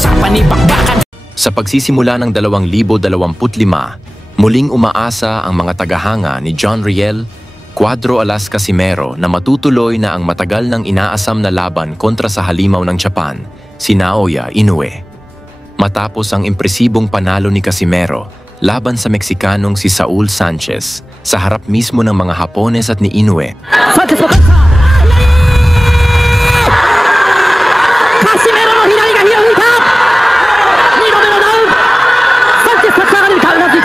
usapan ni bakbakan. Sa pagsisimula ng 2025, muling umaasa ang mga tagahanga ni John Riel, Cuadro Alas Casimero na matutuloy na ang matagal nang inaasam na laban kontra sa halimaw ng Japan, si Naoya Inoue. Matapos ang impresibong panalo ni Casimero laban sa Meksikanong si Saul Sanchez sa harap mismo ng mga Hapones at ni Inoue,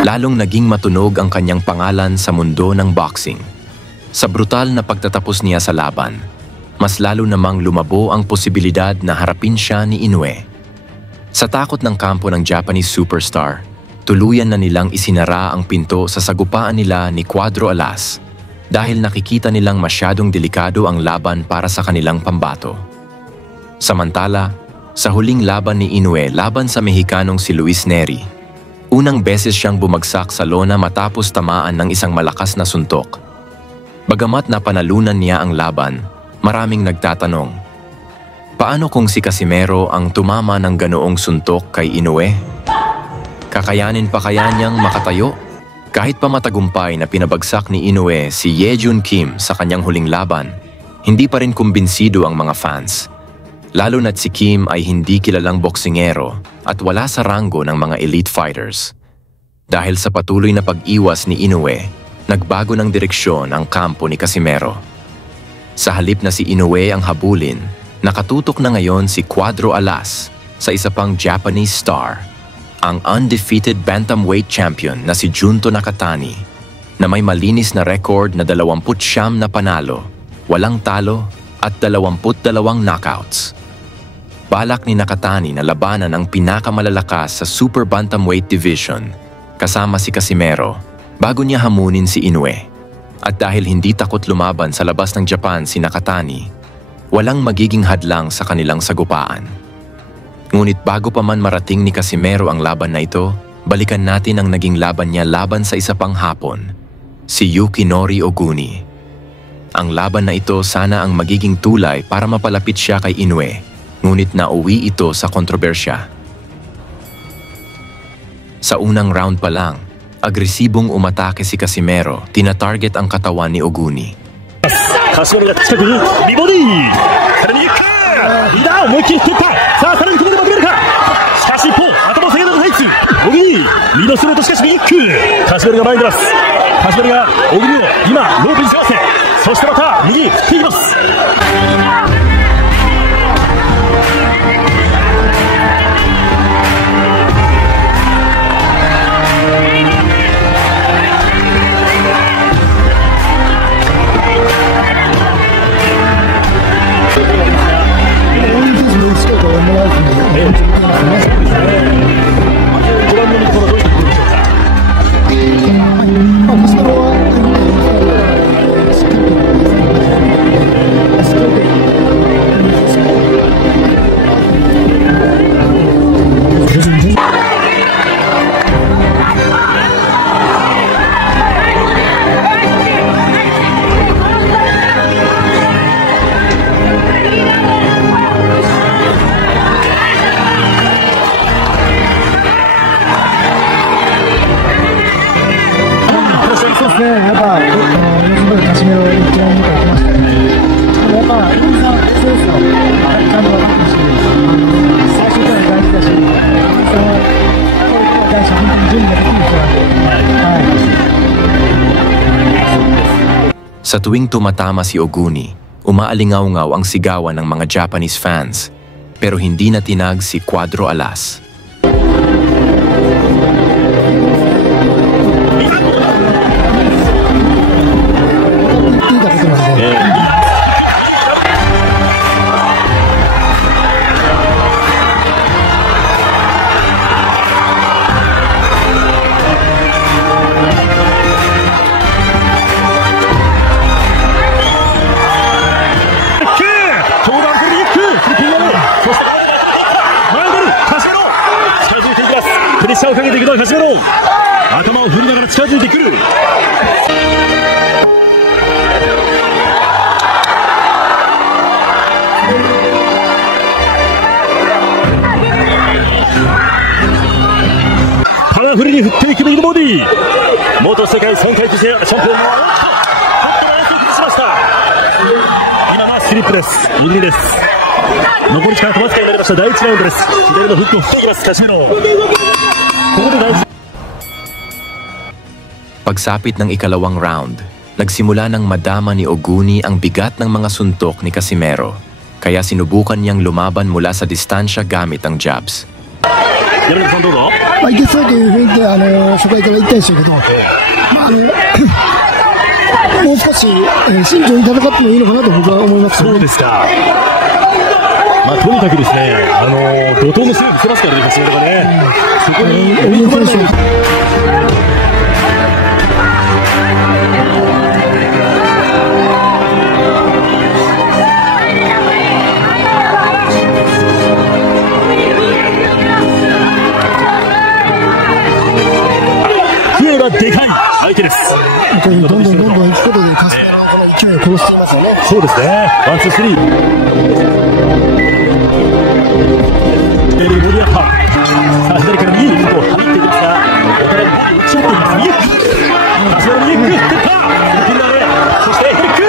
lalong naging matunog ang kanyang pangalan sa mundo ng boxing. Sa brutal na pagtatapos niya sa laban, mas lalo namang lumabo ang posibilidad na harapin siya ni Inoue. Sa takot ng kampo ng Japanese superstar, tuluyan na nilang isinara ang pinto sa sagupaan nila ni Cuadro Alas dahil nakikita nilang masyadong delikado ang laban para sa kanilang pambato. Samantala, sa huling laban ni Inoue laban sa Mexikanong si Luis Neri, unang beses siyang bumagsak sa lona matapos tamaan ng isang malakas na suntok. Bagamat napanalunan niya ang laban, maraming nagtatanong, paano kung si Casimero ang tumama ng ganoong suntok kay Inoue? Kakayanin pa kaya niyang makatayo? Kahit pa matagumpay na pinabagsak ni Inoue si Yejun Kim sa kanyang huling laban, hindi pa rin kumbinsido ang mga fans. Lalo na't si Kim ay hindi kilalang boksingero at wala sa ranggo ng mga elite fighters. Dahil sa patuloy na pag-iwas ni Inoue, nagbago ng direksyon ang kampo ni Casimero. Sa halip na si Inoue ang habulin, nakatutok na ngayon si Cuadro Alas sa isa pang Japanese star, ang undefeated bantamweight champion na si Junto Nakatani, na may malinis na record na 29 na panalo, walang talo at 22 knockouts. Balak ni Nakatani na labanan ang pinakamalalakas sa super bantamweight division kasama si Casimero bago niya hamunin si Inoue. At dahil hindi takot lumaban sa labas ng Japan si Nakatani, walang magiging hadlang sa kanilang sagupaan. Ngunit bago pa man marating ni Casimero ang laban na ito, balikan natin ang naging laban niya laban sa isa pang Hapon, si Yukinori Oguni. Ang laban na ito sana ang magiging tulay para mapalapit siya kay Inoue, ngunit nauwi ito sa kontrobersya. Sa unang round pa lang, agresibong umatake si Casimero, tina-target ang katawan ni Oguni. Sa tuwing tumatama si Oguni, umaalingaw-ngaw ang sigawan ng mga Japanese fans, pero hindi na tinag si Cuadro Alas. フルに振っていく右のボディ。元世界3階級チャンピオンのちょっとバランスを崩しました。今のはスリップです。イグです。残り時間とわずかになりました第1ラウンドです。左のフックを振っていきます、カシメロ。ここで第1 Pagsapit ng ikalawang round, nagsimula ng madama ni Oguni ang bigat ng mga suntok ni Casimero, kaya sinubukan niyang lumaban mula sa distansya gamit ang jabs. いけそうという雰囲気で初回から言ったんでしょうけど、もう少し慎重に戦ってもいいのかなと僕は思います。そうですか。とにかくですね、怒涛のスリー見せますからね、橋本がね。そこに追い込まれない。でかい相手です。どんどん行くことでカステラのこの勢いを殺していますよね。そうですね。ワンツースリー。盛り上がった。さあ左から右にこう入っていきますが、お互いに打ち合っています。右。カステラの右フック。フィンダーで、そしてフック。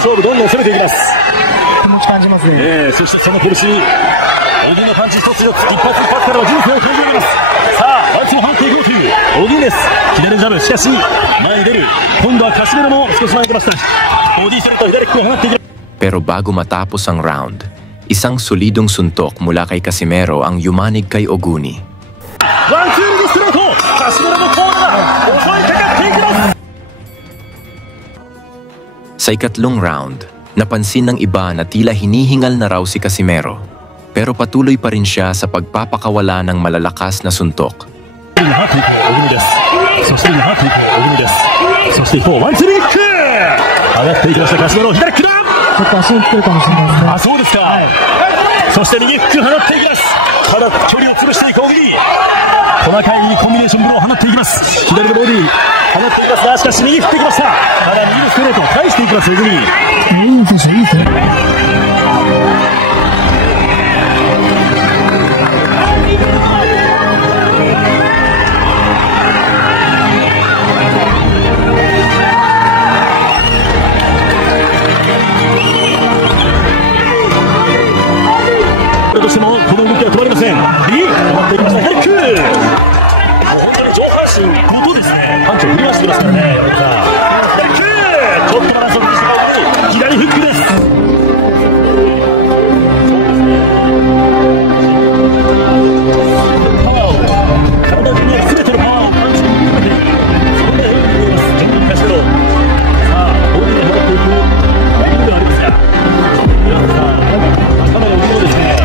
勝負どんどん攻めていきます。気持ち感じますね。そしてその苦しいオギンのパンチ一つ一発からは人生を変えていきます。さあワンツー判定ゴーというオギンです。左ジャブ、しかし前に出る。今度はカシメロも少し前に出ました。ボディセルト左キックを放っていきます。Pero bago matapos ang round, isang solidong suntok mula kay Casimero ang yumanig kay Oguni. ワンツーリストレート。カシメロのコーナー襲いかかっていきます。Sa ikatlong round, napansin ng iba na tila hinihingal na raw si Casimero, pero patuloy pa rin siya sa pagpapakawala ng malalakas na suntok. そして一方ワンツーリック上がっていきました。カシメロ左クラブ。ちょっと足に来てるかもしれないですね。そうですか。そして右フック放っていきます。ただ距離を潰していく小栗。細かいコンビネーションブローを放っていきます。左のボディ放っていきますが、しかし右振っていきました。ただ右のストレートを返していきます。小栗。いい選手、いい選手。としてもこの動きは止まりません。右持っていきました。ヘック。本当に上半身ごとですね。パンチを振り回してきますからね。ヘック。ちょっとバランスを崩して左フックです。パワーを体中に全てのパワーをパンチに込めてそこでヘックに見えます。ジョン・カシメロ。さあボディで放っていくラインではありますが、皆さんカメラを見るとですね。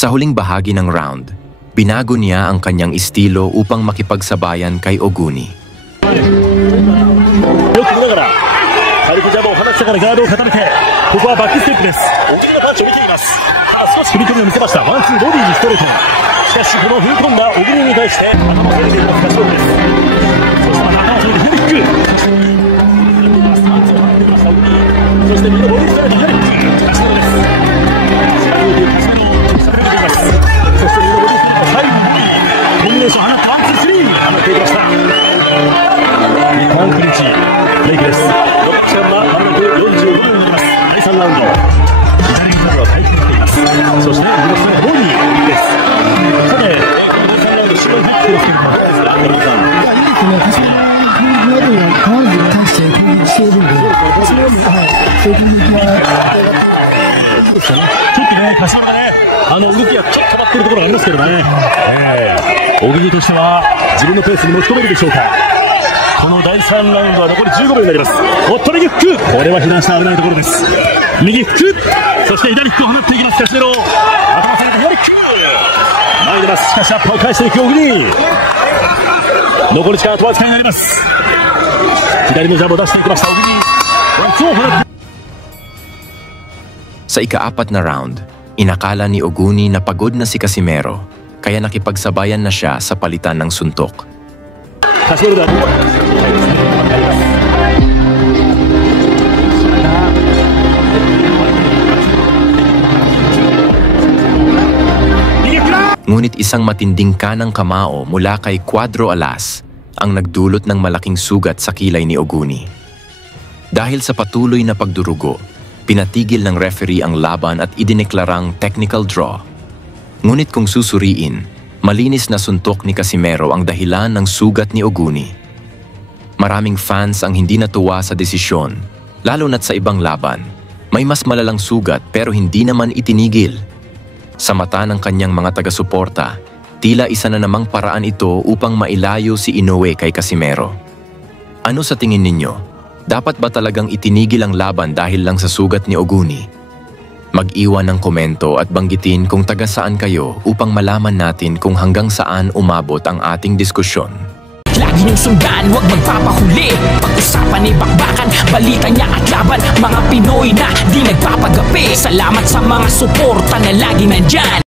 Sa huling bahagi ng round, binago niya ang kanyang estilo upang makipagsabayan kay Oguni. よく見ながら軽くジャブを放ちながらガードを固めて、ここはバックステップです。大きなパンチを見ています。少し踏み込みを見せました。ワンツーボディにストレート。しかしこの踏み込んだ小栗に対して頭を下げていきます。勝負です。そしてまた頭を下げてヘック。3クリンチブレイクです。6時間はまもなく45分になります。第3ラウンド、左グラブは回復しています。そして右の下がボディです。さて、第3ラウンド終盤に入っていますけれども、どうですか、森さん。いや、いいですね。橋本のグラドが変わらずに対して攻撃しているんで、それより、そういう攻撃はいいですよね。ちょっとね、柏原がね、動きがちょっと止まっているところがありますけどね、小木としては自分のペースに持ち込めるでしょうか。この第3ラウンドは残り15秒になります。おっと、右フック、これは避難した危ないところです。右フック、そして左フックを放っていきます、カシメロ。頭下げて左フック、前に出ます。しかしアップを返していく小木。残り時間あとわずかになります。左のジャブを出していきました小木。ワンツーを放って。Sa ika-4 na round, inakala ni Oguni na pagod na si Casimero, kaya nakipagsabayan na siya sa palitan ng suntok. Ngunit isang matinding kanang kamao mula kay Cuadro Alas ang nagdulot ng malaking sugat sa kilay ni Oguni. Dahil sa patuloy na pagdurugo, pinatigil ng referee ang laban at idineklarang technical draw. Ngunit kung susuriin, malinis na suntok ni Casimero ang dahilan ng sugat ni Oguni. Maraming fans ang hindi natuwa sa desisyon, lalo na't sa ibang laban. May mas malalang sugat pero hindi naman itinigil. Sa mata ng kanyang mga taga-suporta, tila isa na namang paraan ito upang mailayo si Inoue kay Casimero. Ano sa tingin ninyo? Dapat ba talagang itinigil ang laban dahil lang sa sugat ni Oguni? Mag-iwan ng komento at banggitin kung taga saan kayo upang malaman natin kung hanggang saan umabot ang ating diskusyon. Lagi niyong sundan, huwag magpapahuli. Pag-usapan ay bakbakan, balita niya at laban. Mga Pinoy na di nagpapagapi. Salamat sa mga suporta na lagi nandyan.